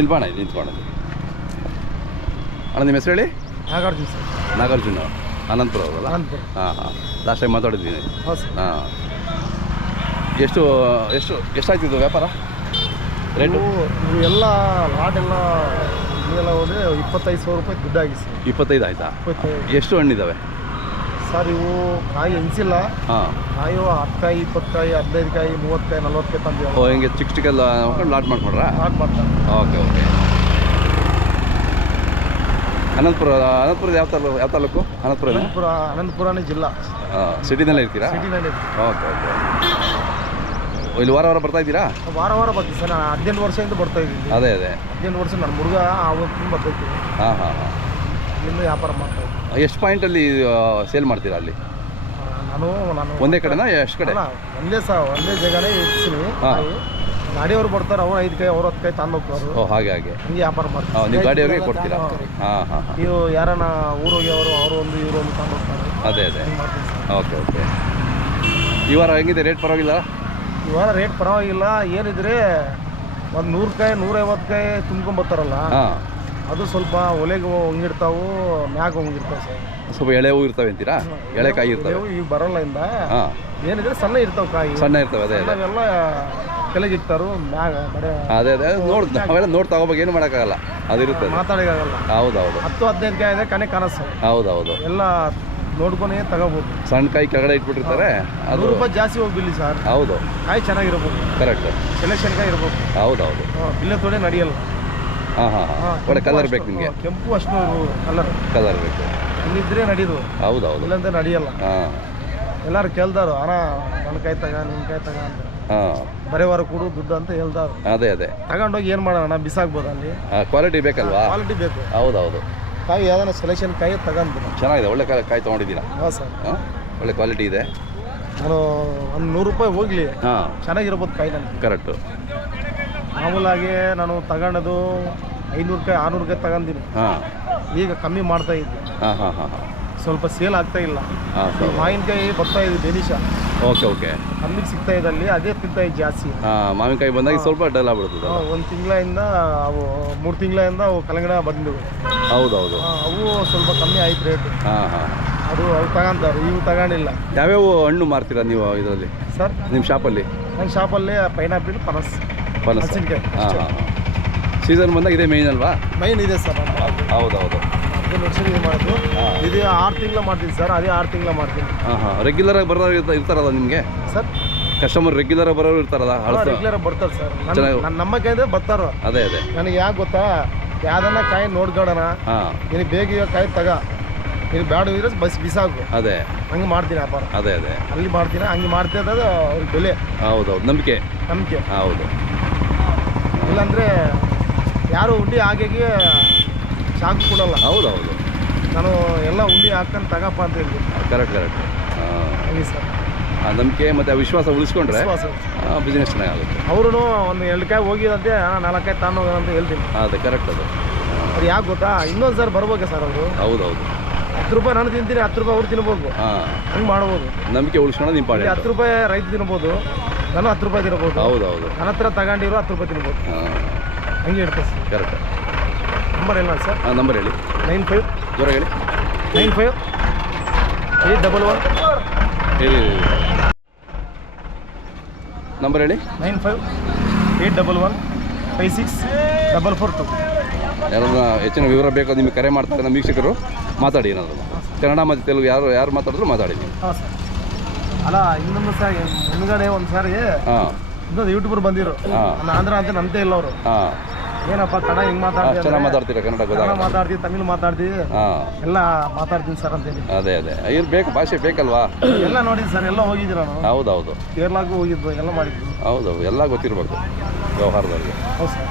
ಇಲ್ಲಿ ಬಾಣ ಇಲ್ಲಿ ನಿಂತ್ಕೊಂಡು. ಅಣ್ಣ ನಿಮ್ಮ ಹೆಸರು ಹೇಳಿ ನಾಗಾರ್ಜುನ ಸರ್. ನಾಗಾರ್ಜುನ. ಅನಂತಪುರ ಅವರಲ್ಲ? ಅನಂತಪುರ. ಹಾಂ ಹಾಂ. ಲಾಸ್ಟ್ ಟೈಮ್ ಮಾತಾಡಿದ್ದೀನಿ. ಹೌದು ಸರ್. ಹಾಂ. ಎಷ್ಟು ಎಷ್ಟು ಎಷ್ಟಾಯ್ತಿದ್ದು ವ್ಯಾಪಾರ? ರೇಟು ಇವು ಎಲ್ಲ ಲಾಟ್ ಎಲ್ಲ ಇದೆಲ್ಲ ಹೋದ್ರೆ ಇಪ್ಪತ್ತೈದು ಸಾವಿರ ರೂಪಾಯಿ ದುಡ್ಡಾಗಿ ಸರ್. ಇಪ್ಪತ್ತೈದು ಆಯಿತಾ? ಇಪ್ಪತ್ತೈದು. ಎಷ್ಟು ಹಣ್ಣಿದ್ದಾವೆ ಸರ್ ಇವು ಕಾಯಿ ಎನಿಸಿಲ್ಲ ಹಾಂ. ಕಾಯಿ ಹತ್ತಾಯಿ ಇಪ್ಪತ್ತಾಯಿ ಇಪ್ಪತ್ತು ಕಾಯಿ ಹದಿನೈದು ಕಾಯಿ ಮೂವತ್ತು ಕಾಯಿ ನಲ್ವತ್ತು ಕಾಯಿ ತಂದು ಓ ಹಿಂಗೆ ಚಿಕ್ಕ ಚಿಕ್ಕೆಲ್ಲ ಲಾಟ್ ಮಾಡ್ಕೊಡ್ರಾ? ಲಾಟ್ ಮಾಡ್ತಾರೆ. Okay okay. ಅನಂತಪುರ ಅನಂತಪುರದ ಯಾವ ತಾಲೂಕು ಯಾವ ತಾಲೂಕು? ಅನಂತಪುರನೇ ಅನಂತಪುರ ಅನಂತಪುರನೇ ಜಿಲ್ಲಾ. ಸಿಟಿನಲ್ಲೇ ಇರ್ತೀರಾ? ಸಿಟಿನಲ್ಲಿ ಓಕೆ ಓಕೆ. ಇಲ್ಲಿ ವಾರ ವಾರ ಬರ್ತಾ ಇದ್ದೀರಾ? ವಾರ ವಾರ ಬರ್ತೀವಿ ಸರ್. ನಾನು ಹದಿನೆಂಟು ವರ್ಷದಿಂದ ಬರ್ತಾ ಇದ್ದೀನಿ. ಅದೇ ಅದೇ. ಹದಿನೆಂಟು ವರ್ಷ ನನ್ನ ಹುಡುಗ ಬರ್ತಾ ಬರ್ತೈತಿ ಹಾಂ ಹಾಂ ಹಾಂ. ಇಲ್ಲಿಂದ ವ್ಯಾಪಾರ ಮಾಡ್ತಾ ಇದ್ದೀನಿ ಎಷ್ಟು ಪಾಯಿಂಟಲ್ಲಿ ಸೇಲ್ ಮಾಡ್ತೀರಾ ಅಲ್ಲಿ? ನಾನು ನಾನು ಒಂದೇ ಕಡೆನಾ? ಎಷ್ಟು ಕಡೆ? ಅಲ್ಲ ಒಂದೇ ಸಹ ಒಂದೇ ಜಾಗನೇ ಇರ್ತೀನಿ. ಹಾ. ಗಾಡಿಯವ್ರು ಬರ್ತಾರೆ ಅವ್ರು ಐದು ಕೈ ಅವ್ರು ಹತ್ತು ಕೈ ತಂದು ಹೋಗ್ತಾರೆ ಓ ಹಾಗೆ ಹಾಗೆ. ಹಂಗೆ ವ್ಯಾಪಾರ ಮಾಡ್ತಾರೆ ನೀವು ಗಾಡಿಯವ್ರಿಗೆ ಕೊಡ್ತೀರಾ? ಹಾ. ಹಾಂ ನೀವು ಯಾರನ್ನ ಊರಿಗೆ ಅವರು ಅವರು ಒಂದು ಇವರು ಒಂದು ತಂದು ಹೋಗ್ತಾರೆ ಅದೇ ಅದೇ. ಹಿಂಗೆ ಮಾಡ್ತೀನಿ ಸರ್. Okay okay. ಈ ವಾರ ಹೆಂಗಿದೆ? ರೇಟ್ ಪರವಾಗಿಲ್ಲ? ಇವಾಗ ರೇಟ್ ಪರವಾಗಿಲ್ಲ. ಏನಿದ್ರೆ ಒಂದು ನೂರು ಕಾಯಿ ನೂರೈವತ್ತು ಕಾಯಿ ತುಂಬ್ಕೊಂಬರ್ತಾರಲ್ಲ ಹಾಂ. ಅದು ಸ್ವಲ್ಪ ಒಲೆಗೆ ಹೊಂಗಿರ್ತಾವು ಮ್ಯಾಗ ಹೊಂಗಿರ್ತಾವೆ ಸರ್. ಸ್ವಲ್ಪ ಎಳೆ ಹೂ ಇರ್ತವೆ ಅಂತೀರಾ? ಎಳೆ ಕಾಯಿ ಇರ್ತವೆ. ಇವು ಈಗ ಬರಲ್ಲ ಇಂದ. ಹಾಂ. ಏನಿದ್ರೆ ಸಣ್ಣ ಇರ್ತಾವೆ ಕಾಯಿ. ಸಣ್ಣ ಇರ್ತವೆ ಅದೇ ಅದೇ. ಕೆಳಗೆ ಕೆಳಗಿರ್ತಾರು ಮ್ಯಾಗ ಬಡೆ ಅದೇ ಅದೇ. ನೋಡ್ ಅವೆಲ್ಲ ನೋಡಿ ತಗೋಬೇಕು ಏನು ಮಾಡೋಕ್ಕಾಗಲ್ಲ. ಅದಿರುತ್ತೆ ಅದು. ಮಾತಾಡೋಕ್ಕಾಗಲ್ಲ ಹೌದು ಹೌದು ಹತ್ತು ಹದಿನೈದು ಕಾಯಿ ಇದೆ ಕನೆ ಕನಸು ಹೌದು ಹೌದು ಎಲ್ಲ ನೋಡ್ಕೊನೇ ತಗೋಬೋದು. ಸಣ್ಣ ಕಾಯಿ ಕೆಳಗಡೆ ಇಟ್ಬಿಟ್ಟಿರ್ತಾರೆ ಅದು ರೂಪಾಯಿ ಜಾಸ್ತಿ ಹೋಗ್ಬಿಲ್ಲಿ ಸರ್. ಹೌದು. ಕಾಯಿ ಚೆನ್ನಾಗಿರ್ಬೇಕು ಕರೆಕ್ಟ್. ಸೆಲೆಕ್ಷನ್ ಕಾಯಿ ಇರ್ಬೇಕು ಹೌದು ಹೌದು ಇಲ್ಲ ತೊಡೆ ನಡೆಯಲ್ಲ. ಹಾಂ ಹಾಂ ಒಳ್ಳೆ ಕಲರ್ ಬೇಕು ನಿಮಗೆ. ಕೆಂಪು ಅಷ್ಟು ಕಲರ್ ಕಲರ್ ಬೇಕು. ಇಲ್ಲಿದ್ರೆ ನಡೀದು. ಹೌದು ಹೌದು ಇಲ್ಲಂದ್ರೆ ನಡೆಯಲ್ಲ. ಹಾಂ. ಎಲ್ಲರೂ ಕೇಳ್ದಾರು ಅಣ್ಣ ನನ್ನ ಕೈ ತಗ ನಿನ್ನ ಕೈ ತಗ ಅಂತ. ಹಾಂ. ಬರೇ ವಾರ ಕೊಡು ದುಡ್ಡು ಅಂತ ಹೇಳ್ದಾರು. ಅದೇ ಅದೇ. ತಗೊಂಡೋಗಿ ಏನು ಮಾಡೋಣ ಬಿಸಾಕ್ಬೋದು ಅಲ್ಲಿ. ಕ್ವಾಲಿಟಿ ಬೇಕಲ್ವಾ? ಕ್ವಾಲಿಟಿ ಬೇಕು. ಹೌದು ಹೌದು ಕಾಯಿ ಯಾವ್ದಾನ ಸೆಲೆಕ್ಷನ್ ಕಾಯಿ ತಗೊಂಡು ಚೆನ್ನಾಗಿದೆ ಒಳ್ಳೆ ಕಾಯಿ ಕಾಯಿ ತೊಗೊಂಡಿದ್ದೀರಾ? ಹಾಂ ಸರ್ ಒಳ್ಳೆ ಕ್ವಾಲಿಟಿ ಇದೆ. ನಾನು ಒಂದು ನೂರು ರೂಪಾಯಿ ಹೋಗ್ಲಿ. ಹಾಂ. ಚೆನ್ನಾಗಿರ್ಬೋದು ಕಾಯಿ ನನಗೆ. ಕರೆಕ್ಟು ಮಾಮೂಲಾಗಿ ನಾನು ತಗೊಂಡದು ಐನೂರು ರೂಪಾಯಿ ಆರುನೂರು ರೂಪಾಯಿ ತಗೊಂಡಿನಿ ಹಾಂ. ಈಗ ಕಮ್ಮಿ ಮಾಡ್ತಾ ಇದ್ದೆ. ಹಾಂ ಹಾಂ ಹಾಂ ಸ್ವಲ್ಪ ಸೇಲ್ ಆಗ್ತಾ ಇಲ್ಲ. ಹಾಂ ಈ ಮಾವಿನಕಾಯಿ ಬರ್ತಾ ಇದೆ ಬೆನಿಷ ಓಕೆ ಓಕೆ. ಕಮ್ಮಿ ಸಿಗ್ತಾ ಇದೆ ಅಲ್ಲಿ ಅದೇ ತಿಂತಾ ಇದೆ ಜಾಸ್ತಿ. ಹಾಂ ಮಾವಿನಕಾಯಿ ಬಂದಾಗ ಸ್ವಲ್ಪ ಡಲ್ ಆಗ್ಬಿಡ್ತದೆ ಒಂದು ತಿಂಗಳಿಂದ ಅವು ಮೂರು ತಿಂಗಳಿಂದ ಅವು ಕಲಂಗಡ ಬಂದು ಹೌದು ಹೌದು ಆ, ಅವು ಸ್ವಲ್ಪ ಕಮ್ಮಿ ಆಯ್ತು ರೇಟ್. ಹಾಂ ಹಾಂ. ಅದು ಅವು ತಗೊಂತಾರೆ ಇವು ತಗೊಂಡಿಲ್ಲ. ಯಾವ್ಯಾವ ಹಣ್ಣು ಮಾರ್ತೀರಾ ನೀವು ಇದರಲ್ಲಿ? ಸರ್? ನಿಮ್ಮ ಶಾಪಲ್ಲಿ? ನನ್ನ ಶಾಪಲ್ಲಿ ಪೈನಾಪಿಲ್ ಪನಸ್. ಪನಸ ಹಸಿನಕಾಯಿ ಹಾಂ ಹಾಂ ಸೀಸನ್ ಬಂದಾಗ ಇದೇ ಮೇಯ್ನ್ ಅಲ್ವಾ? ಮೈನ್ ಇದೆ ಸರ್ ಹೌದು ಹೌದು ಅದನ್ನು ವರ್ಷ ಇದು ಮಾಡೋದು ಇದು ಆರು ತಿಂಗಳ ಮಾಡ್ತೀನಿ ಸರ್ ಅದೇ ಆರು ತಿಂಗಳ ಮಾಡ್ತೀನಿ. ಹಾಂ ಹಾಂ. ರೆಗ್ಯುಲರಾಗಿ ಬರೋರು ಇರ್ತ ಇರ್ತಾರಲ್ಲ ನಿಮಗೆ? ಸರ್? ಕಸ್ಟಮರ್ ರೆಗ್ಯುಲರ್ ಬರೋರು ಇರ್ತಾರಲ್ಲ ಹಳಸ? ರೆಗ್ಯುಲರ್ ಬರ್ತಾರೆ ಸರ್. ಚೆನ್ನಾಗಿ- ನನ್ನ ನಮ್ಮ ಕೈಯಿಂದ ಬರ್ತಾರೋ. ಅದೇ ಅದೇ. ನನಗೆ ಯಾಕೆ ಗೊತ್ತಾ? ಯಾವ್ದನ್ನ ಕಾಯಿ ನೋಡ್ಕೊಡೋಣ ಹಾಂ. ನಿನಗೆ ಬೇಗ ಇವಾಗ ಕಾಯಿ ತಗ. ನೀನು ಬೇಡ ಇದ್ರೆ ಬಸ್ ಬಿಸಾಕು. ಅದೇ. ಹಂಗೆ ಮಾಡ್ತೀನಿ ವ್ಯಾಪಾರ. ಅದೇ ಅದೇ. ಅಲ್ಲಿ ಮಾಡ್ತೀನಿ ಹಂಗೆ ಮಾಡ್ತಾ ಇದ್ದದ್ದು ಅವ್ರಿಗೆ ಬೆಲೆ. ಹೌದು ಹೌದು ನಂಬಿಕೆ? ನಂಬಿಕೆ. ಹೌದು. ಇಲ್ಲಾಂದರೆ ಯಾರು ಉಂಡಿ ಹಾಗಾಗಿ ಸಾಕು ಕೊಡಲ್ಲ. ಹೌದು ಹೌದು ನಾನು ಎಲ್ಲ ಉಂಡಿ ಹಾಕ್ಕೊಂಡು ತಗಪ್ಪ ಅಂತ ಹೇಳಿದ್ವಿ ಕರೆಕ್ಟ್ ಕರೆಕ್ಟ್ ಹಂಗೆ ಸರ್. ಆ ನಂಬಿಕೆ ಮತ್ತು ಆ ವಿಶ್ವಾಸ ಉಳಿಸ್ಕೊಂಡ್ರೆ ವಿಶ್ವಾಸ ಬಿಸ್ನೆಸ್ ಚೆನ್ನಾಗುತ್ತೆ ಅವರು ಒಂದು ಎರಡು ಕಾಯಿ ಹೋಗಿದಂತೆ ನಾಲ್ಕಾಯಿ ತಾನು ಅಂತ ಹೇಳ್ತೀನಿ. ಅದು ಕರೆಕ್ಟ್ ಅದು. ಅದು ಯಾಕೆ ಗೊತ್ತಾ? ಇನ್ನೊಂದು ಸರ್ ಬರ್ಬೋಕೆ ಸರ್ ಅವರು. ಹೌದು ಹೌದು ಹತ್ತು ರೂಪಾಯಿ ನಾನು ತಿಂತೀನಿ ಹತ್ತು ರೂಪಾಯಿ ಅವ್ರು ತಿನ್ಬೋದು. ಹಾಂ. ಹಂಗೆ ಮಾಡ್ಬೋದು. ನಂಬಿಕೆ ಉಳಿಸ್ಕೊಳ್ಳೋದು ಇಲ್ಲಿ ಇಂಪಾರ್ಟೆಂಟ್ ಹತ್ತು ರೂಪಾಯಿ ರೈತ ತಿನ್ಬೋದು. ನಾನು ಹತ್ತು ರೂಪಾಯಿ ತಿನ್ಬೋದು. ಹೌದು ಹೌದು. ನನ್ನ ಹತ್ರ ತಗೊಂಡಿರೋ ಹತ್ತು ರೂಪಾಯಿ ತಿನ್ಬೋದು. ಹಂಗೆ ಇರ್ತದೆ ಸರ್. ಕರೆಕ್ಟ್ ನಂಬರ್ ಇಲ್ಲ ಸರ್? ಹಾಂ ನಂಬರ್ ಹೇಳಿ. ನೈನ್ ಫೈವ್ ಜ್ವರ ಹೇಳಿ. Nine five eight double one ಹೇಳಿ ನಂಬರ್ ಹೇಳಿ. Nine five eight double one five six double four two ಯಾರನ್ನ ಹೆಚ್ಚಿನ ವಿವರ ಬೇಕು ನಿಮಗೆ ಕರೆ ಮಾಡ್ತಾರೆ ನಮ್ಮ ವೀಕ್ಷಕರು ಮಾತಾಡಿ ಏನಾದರೂ. ಕನ್ನಡ ಮತ್ತು ತೆಲುಗು ಯಾರು ಯಾರು ಮಾತಾಡಿದ್ರು ಮಾತಾಡಿ ನೀವು. ಹಾಂ ಸರ್. ಅಲ್ಲ ಇನ್ನೊಂದು ಸಾರಿ ಮುಂದ್ಗಡೆ ಒಂದು ಸಾರಿ ಹಾಂ. ಇನ್ನೊಂದು ಯೂಟ್ಯೂಬರ್ ಬಂದಿರು ಆಂಧ್ರ ಅಂತ ನಂತೆ ಇಲ್ಲ ಅವರು. ಹಾಂ. ಏನಪ್ಪ ಕನ್ನಡ ಹಿಂಗ್ ಮಾತಾಡ್ತೀವಿ ಚೆನ್ನಾಗಿ ಮಾತಾಡ್ತೀರಾ ಕನ್ನಡ ಕನ್ನಡ ಗೊತ್ತಾಗ ಮಾತಾಡ್ತೀವಿ ತಮಿಳು ಮಾತಾಡ್ತೀವಿ ಹಾಂ. ಎಲ್ಲ ಮಾತಾಡ್ತೀನಿ ಸರ್ ಅಂತೇಳಿ. ಅದೇ ಅದೇ. ಇದು ಬೇಕು ಭಾಷೆ ಬೇಕಲ್ವಾ? ಎಲ್ಲ ನೋಡಿ ಸರ್ ಎಲ್ಲ ಹೋಗಿದ್ದೀರ ಹೌದು ಹೌದು ಕೇರಳಕ್ಕೂ ಹೋಗಿದ್ದು ಎಲ್ಲ ಮಾಡಿದ್ದು. ಹೌದು ಎಲ್ಲ ಗೊತ್ತಿರಬೇಕು ವ್ಯವಹಾರದಲ್ಲಿ ಹೌದು ಸರ್.